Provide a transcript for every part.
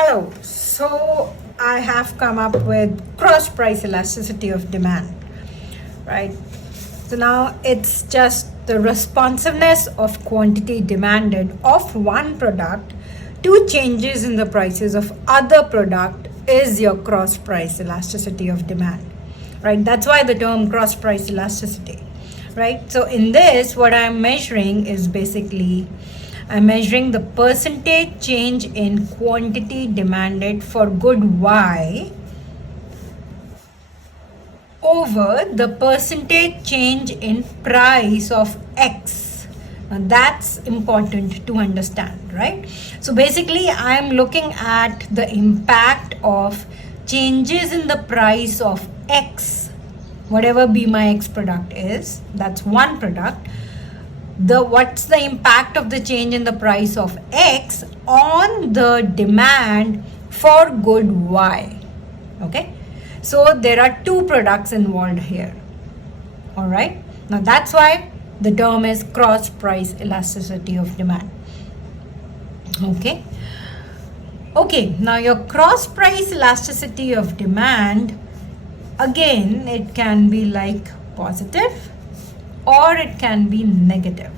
Hello. So I have come up with cross price elasticity of demand, right? So now it's just the responsiveness of quantity demanded of one product to changes in the prices of other product is your cross price elasticity of demand, right? That's why the term cross price elasticity, right? So in this, what I'm measuring is basically I'm measuring the percentage change in quantity demanded for good Y over the percentage change in price of X. Now that's important to understand, right? So basically I'm looking at the impact of changes in the price of X, whatever be my X product is, that's one product. What's the impact of the change in the price of X on the demand for good Y. Okay, so there are two products involved here. All right, now that's why the term is cross price elasticity of demand. Okay, now your cross price elasticity of demand, again, it can be like positive or it can be negative.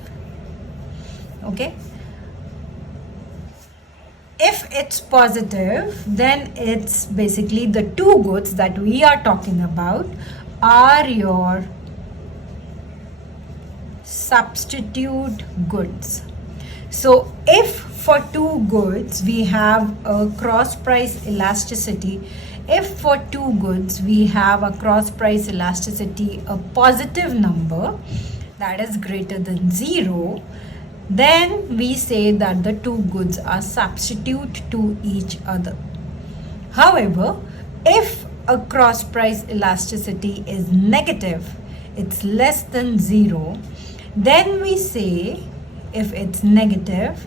Okay, if it's positive, then it's basically the two goods that we are talking about are your substitute goods. So if for two goods we have a cross price elasticity, if for two goods we have a cross price elasticity, a positive number that is greater than 0, then we say that the two goods are substitute to each other. However, if a cross price elasticity is negative, it's less than 0, then we say, if it's negative,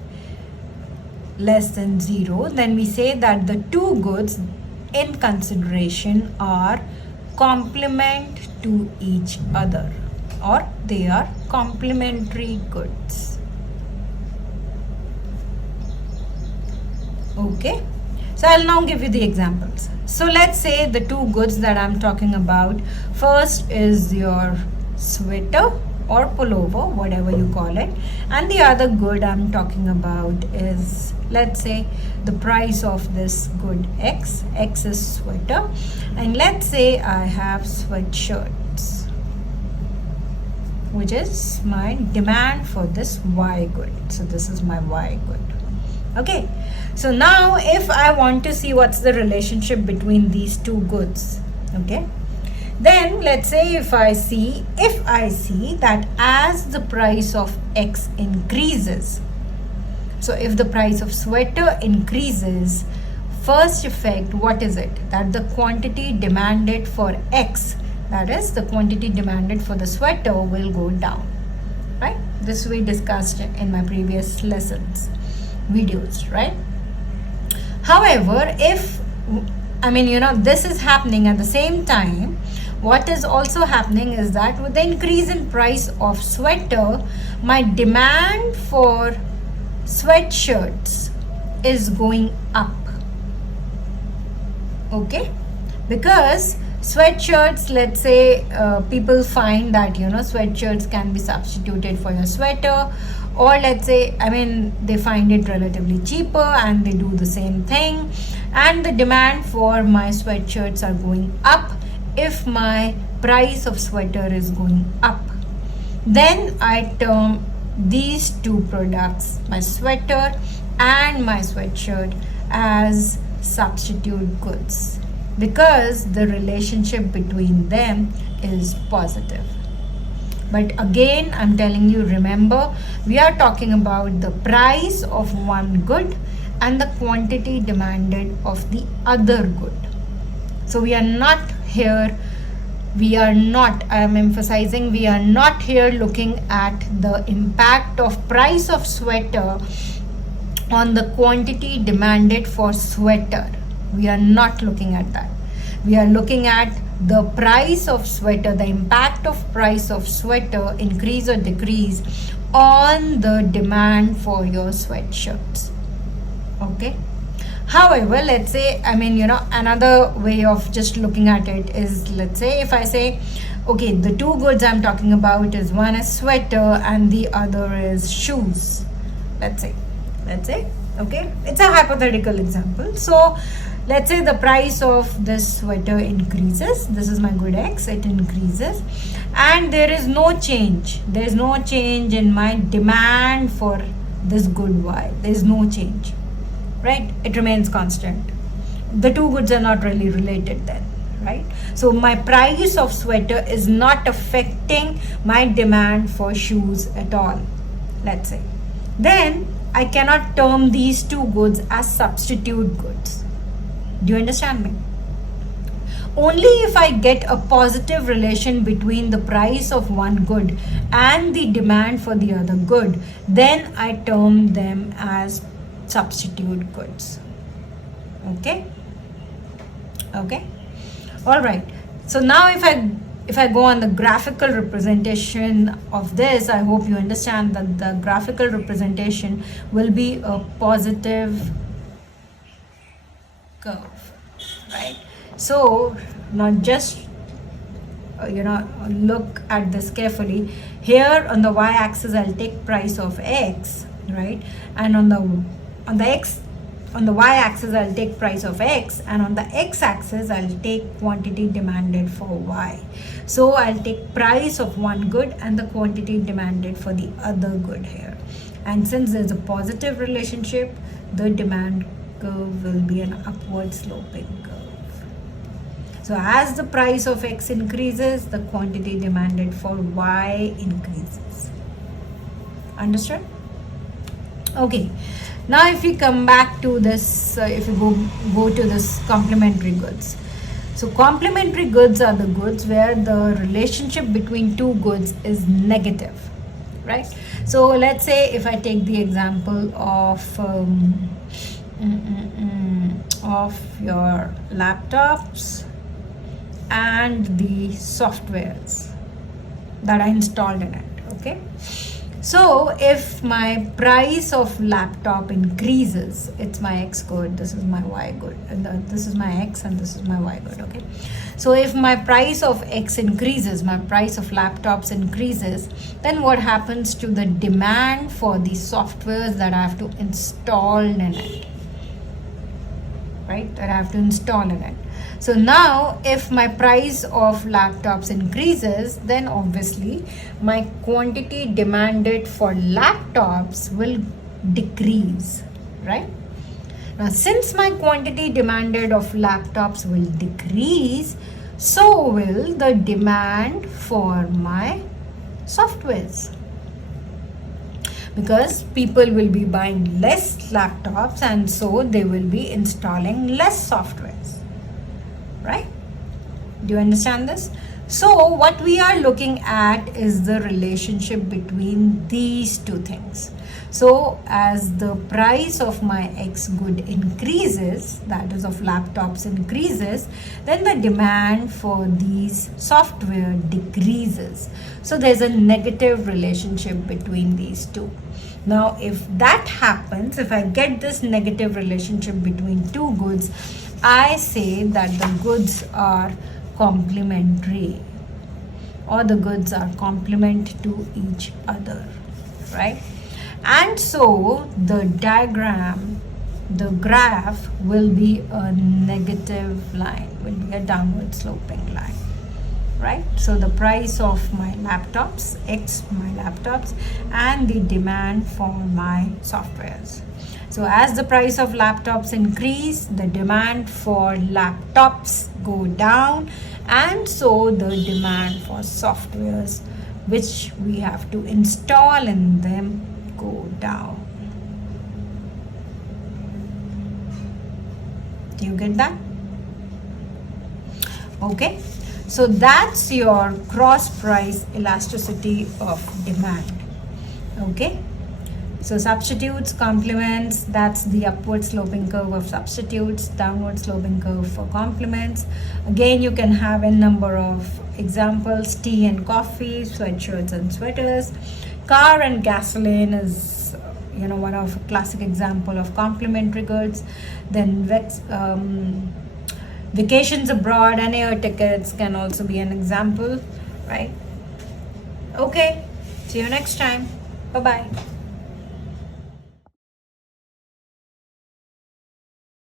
less than 0, then we say that the two goods in consideration are complement to each other, or they are complementary goods. Okay, so I'll now give you the examples. So let's say the two goods that I'm talking about, first is your sweater or pullover, whatever you call it, and the other good I'm talking about is, let's say, the price of this good X is sweater, and let's say I have sweatshirts, which is my demand for this Y good. So this is my Y good. Okay, so now if I want to see what's the relationship between these two goods, okay, then let's say if I see that as the price of X increases, so if the price of sweater increases, first effect, what is it? That the quantity demanded for X, that is the quantity demanded for the sweater, will go down, right? This we discussed in my previous videos, right? However, if this is happening at the same time, what is also happening is that with the increase in price of sweater, my demand for sweatshirts is going up. Okay, because sweatshirts, let's say people find that sweatshirts can be substituted for your sweater, or let's say they find it relatively cheaper and they do the same thing, and the demand for my sweatshirts are going up. If my price of sweater is going up, then I term these two products, my sweater and my sweatshirt, as substitute goods, because the relationship between them is positive. But again, I'm telling you, remember, we are talking about the price of one good and the quantity demanded of the other good. So we are not here, I am emphasizing, we are not here looking at the impact of price of sweater on the quantity demanded for sweater. We are not looking at that. We are looking at the price of sweater, the impact of price of sweater, increase or decrease on the demand for your sweatshirts. Okay. However, let's say, I mean, another way of just looking at it is, let's say if I say, okay, the two goods I'm talking about is one is sweater and the other is shoes. Let's say, okay, it's a hypothetical example. So let's say the price of this sweater increases. This is my good X, it increases, and there is no change. There is no change in my demand for this good Y. There is no change, right? It remains constant. The two goods are not really related then, right? So my price of sweater is not affecting my demand for shoes at all, let's say. Then I cannot term these two goods as substitute goods. Do you understand me? Only if I get a positive relation between the price of one good and the demand for the other good, then I term them as substitute goods. Okay? Okay? All right. So now if I go on the graphical representation of this, I hope you understand that the graphical representation will be a positive curve, right? So now just look at this carefully. Here on the y-axis I'll take price of X, right? And on the y-axis I'll take price of X, and on the x-axis I'll take quantity demanded for Y. So I'll take price of one good and the quantity demanded for the other good here. And since there's a positive relationship, the demand curve will be an upward sloping curve. So as the price of X increases, the quantity demanded for Y increases. Understood? Okay. Now if we come back to this, if we go to this complementary goods. So complementary goods are the goods where the relationship between two goods is negative, right? So let's say if I take the example of your laptops and the softwares that are installed in it, okay? So if my price of laptop increases, it's my X good, this is my Y good, and this is my X and this is my Y good, okay? So if my price of X increases, my price of laptops increases, then what happens to the demand for the softwares that I have to install in it, right? That I have to install in it. So now if my price of laptops increases, then obviously my quantity demanded for laptops will decrease, right? Now since my quantity demanded of laptops will decrease, so will the demand for my softwares. Because people will be buying less laptops and so they will be installing less softwares. Right? Do you understand this? So what we are looking at is the relationship between these two things. So as the price of my X good increases, that is of laptops increases, then the demand for these software decreases. So there's a negative relationship between these two. Now if that happens, if I get this negative relationship between two goods, I say that the goods are complementary, or the goods are complement to each other, right? And so the diagram, the graph will be a negative line, will be a downward sloping line, right? So the price of my laptops, X my laptops, and the demand for my softwares. So as the price of laptops increase, the demand for laptops go down, and so the demand for softwares which we have to install in them go down. Do you get that? Okay. So that's your cross price elasticity of demand. Okay. So substitutes, complements, that's the upward sloping curve of substitutes, downward sloping curve for complements. Again, you can have a number of examples: tea and coffee, sweatshirts and sweaters. Car and gasoline is one of a classic example of complementary goods. Then vacations abroad and air tickets can also be an example, right? Okay, see you next time. Bye bye.